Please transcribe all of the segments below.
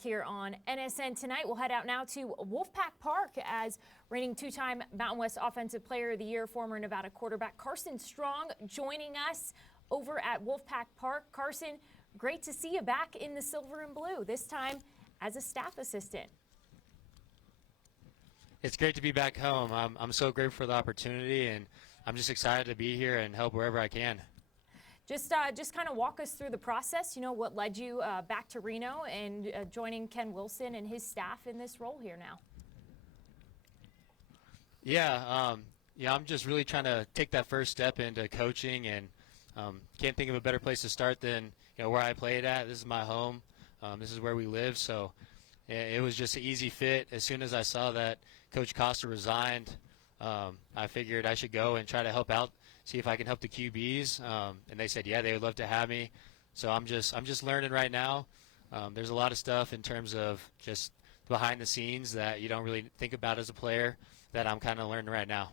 back here on NSN tonight. We'll head out now to Wolfpack Park as reigning two-time Mountain West Offensive Player of the Year, former Nevada quarterback Carson Strong joining us over at Wolfpack Park. Carson, great to see you back in the silver and blue, this time as a staff assistant. It's great to be back home. I'm so grateful for the opportunity, and I'm just excited to be here and help wherever I can. Just kind of walk us through the process, what led you back to Reno and joining Ken Wilson and his staff in this role here now. Yeah, I'm just really trying to take that first step into coaching, and can't think of a better place to start than where I played at. This is my home. This is where we live, so it was just an easy fit. As soon as I saw that Coach Costa resigned, I figured I should go and try to help out, see if I can help the QBs, and they said yeah, they would love to have me. So I'm just learning right now. There's a lot of stuff in terms of just behind the scenes that you don't really think about as a player that I'm kind of learning right now.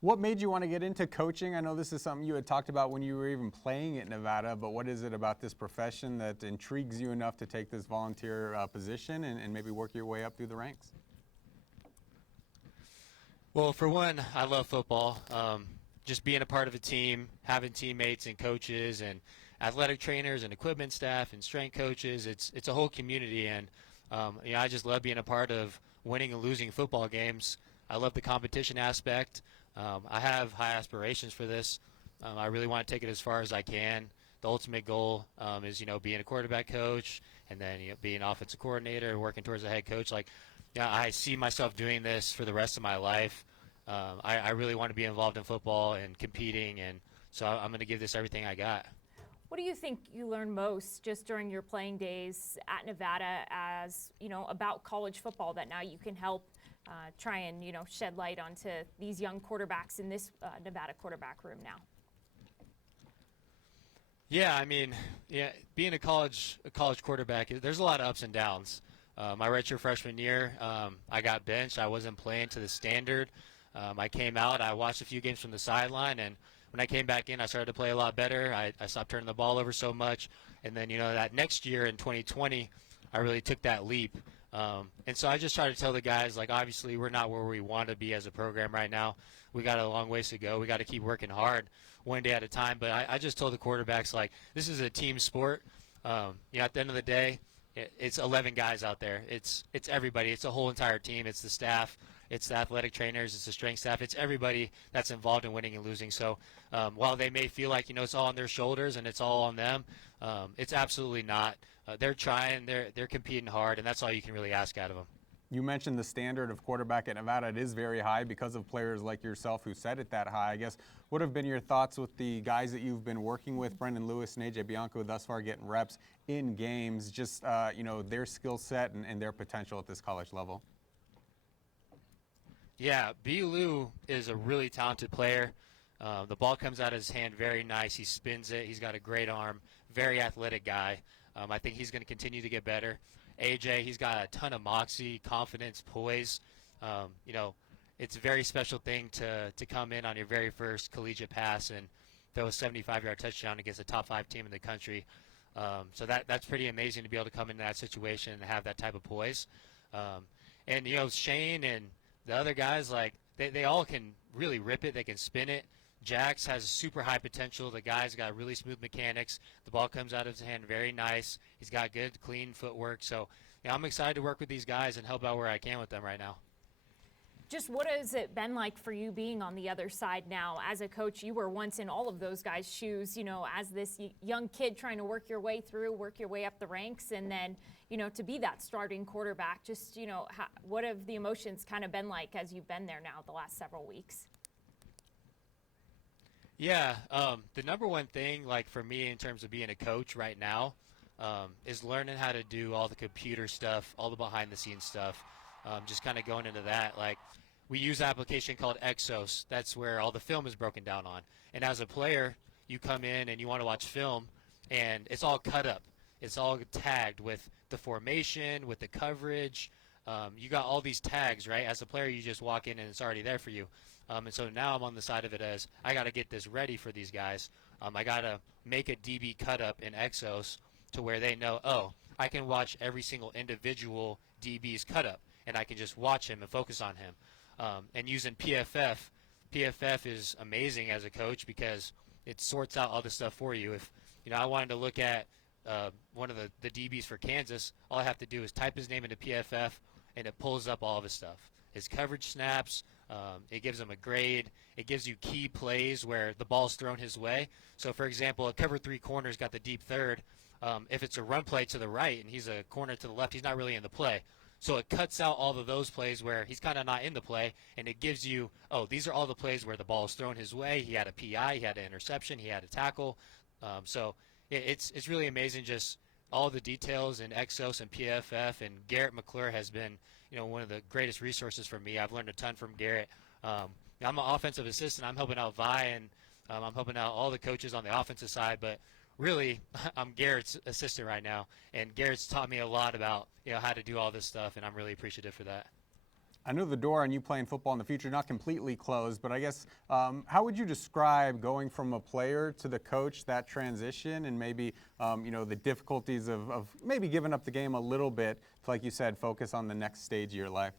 What made you want to get into coaching? I know this is something you had talked about when you were even playing at Nevada, but what is it about this profession that intrigues you enough to take this volunteer position and maybe work your way up through the ranks? Well, for one, I love football. Just being a part of a team, having teammates and coaches and athletic trainers and equipment staff and strength coaches, it's a whole community, and I just love being a part of winning and losing football games. I love the competition aspect. I have high aspirations for this. I really want to take it as far as I can. The ultimate goal is, being a quarterback coach, and then being an offensive coordinator, working towards a head coach. I see myself doing this for the rest of my life. I really want to be involved in football and competing, and so I'm going to give this everything I got. What do you think you learned most just during your playing days at Nevada as, about college football that now you can help try and, shed light onto these young quarterbacks in this Nevada quarterback room now? Yeah, being a college quarterback, there's a lot of ups and downs. My redshirt freshman year, I got benched. I wasn't playing to the standard. I came out, I watched a few games from the sideline, and when I came back in, I started to play a lot better. I stopped turning the ball over so much, and then, that next year in 2020, I really took that leap. And so I just try to tell the guys, obviously we're not where we want to be as a program right now. We got a long ways to go. We got to keep working hard one day at a time. But I just told the quarterbacks, this is a team sport. At the end of the day, it's 11 guys out there. It's everybody. It's the whole entire team. It's the staff. It's the athletic trainers. It's the strength staff. It's everybody that's involved in winning and losing. So while they may feel like, it's all on their shoulders and it's all on them, it's absolutely not. They're trying. They're competing hard, and that's all you can really ask out of them. You mentioned the standard of quarterback at Nevada. It is very high because of players like yourself who set it that high. I guess, what have been your thoughts with the guys that you've been working with, Brendan Lewis and A.J. Bianco, thus far getting reps in games, just, their skill set and their potential at this college level? Yeah, B. Lou is a really talented player. The ball comes out of his hand very nice. He spins it. He's got a great arm. Very athletic guy. I think he's going to continue to get better. AJ, he's got a ton of moxie, confidence, poise. It's a very special thing to come in on your very first collegiate pass and throw a 75-yard touchdown against a top 5 team in the country. So that's pretty amazing to be able to come into that situation and have that type of poise. And Shane and the other guys, they all can really rip it. They can spin it. Jax has super high potential. The guy's got really smooth mechanics. The ball comes out of his hand very nice. He's got good, clean footwork. So I'm excited to work with these guys and help out where I can with them right now. Just what has it been like for you being on the other side now? As a coach, you were once in all of those guys' shoes, as this young kid trying to work your way through, work your way up the ranks, and then, to be that starting quarterback. Just, what have the emotions kind of been like as you've been there now the last several weeks? Yeah, the number one thing, for me in terms of being a coach right now, is learning how to do all the computer stuff, all the behind-the-scenes stuff, just kind of going into that. We use an application called Exos. That's where all the film is broken down on. And as a player, you come in and you want to watch film, and it's all cut up. It's all tagged with the formation, with the coverage. You got all these tags, right? As a player, you just walk in and it's already there for you. And so now I'm on the side of it as I got to get this ready for these guys. I got to make a DB cut up in Exos to where they know, oh, I can watch every single individual DB's cut up, and I can just watch him and focus on him. And using PFF is amazing as a coach because it sorts out all this stuff for you. If I wanted to look at one of the DBs for Kansas, all I have to do is type his name into PFF, and it pulls up all of his stuff. His coverage snaps, it gives him a grade. It gives you key plays where the ball's thrown his way. So, for example, a cover 3 corner's got the deep third. If it's a run play to the right and he's a corner to the left, he's not really in the play. So it cuts out all of those plays where he's kind of not in the play, and it gives you, these are all the plays where the ball is thrown his way. He had a PI, he had an interception, he had a tackle. So it's really amazing just all the details in Exos and PFF, and Garrett McClure has been one of the greatest resources for me. I've learned a ton from Garrett. I'm an offensive assistant. I'm helping out Vi, and I'm helping out all the coaches on the offensive side, but really, I'm Garrett's assistant right now, and Garrett's taught me a lot about how to do all this stuff, and I'm really appreciative for that. I know the door on you playing football in the future not completely closed, but I guess how would you describe going from a player to the coach, that transition, and maybe the difficulties of maybe giving up the game a little bit to, like you said, focus on the next stage of your life?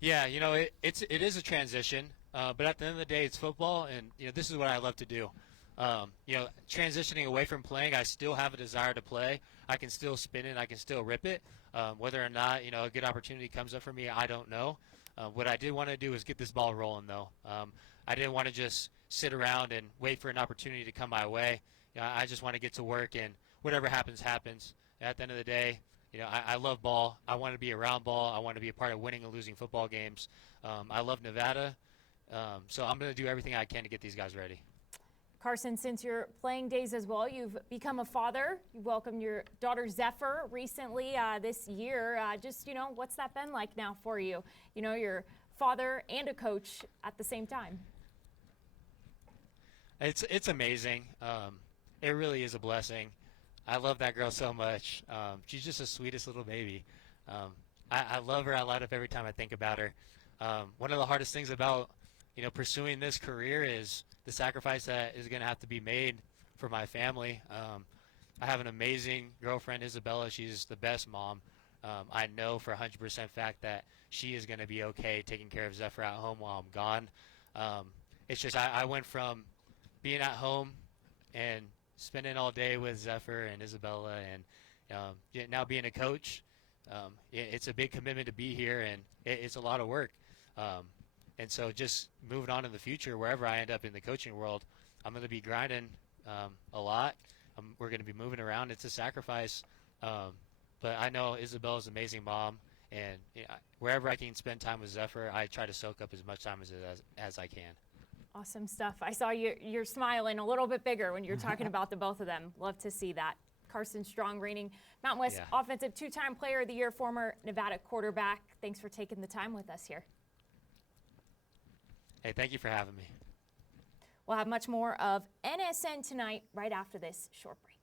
Yeah, it is a transition, but at the end of the day, it's football, and this is what I love to do. Transitioning away from playing, I still have a desire to play. I can still spin it. I can still rip it. Whether or not, a good opportunity comes up for me, I don't know. What I did want to do is get this ball rolling, though. I didn't want to just sit around and wait for an opportunity to come my way. I just want to get to work, and whatever happens, happens. At the end of the day, I love ball. I want to be around ball. I want to be a part of winning and losing football games. I love Nevada, so I'm going to do everything I can to get these guys ready. Carson, since your playing days as well, you've become a father. You welcomed your daughter Zephyr recently this year. What's that been like now for you? You're father and a coach at the same time. It's amazing. It really is a blessing. I love that girl so much. She's just the sweetest little baby. I love her. I light up every time I think about her. One of the hardest things about pursuing this career is the sacrifice that is going to have to be made for my family. I have an amazing girlfriend, Isabella. She's the best mom. I know for 100% fact that she is going to be okay taking care of Zephyr at home while I'm gone. It's just I went from being at home and spending all day with Zephyr and Isabella, and now being a coach. It's a big commitment to be here, and it's a lot of work. And so just moving on in the future, wherever I end up in the coaching world, I'm going to be grinding a lot. We're going to be moving around. It's a sacrifice. But I know Isabella's an amazing mom, and wherever I can spend time with Zephyr, I try to soak up as much time as I can. Awesome stuff. I saw you're smiling a little bit bigger when you're talking about the both of them. Love to see that. Carson Strong, reigning Mountain West Offensive 2-time Player of the Year, former Nevada quarterback. Thanks for taking the time with us here. Hey, thank you for having me. We'll have much more of NSN tonight right after this short break.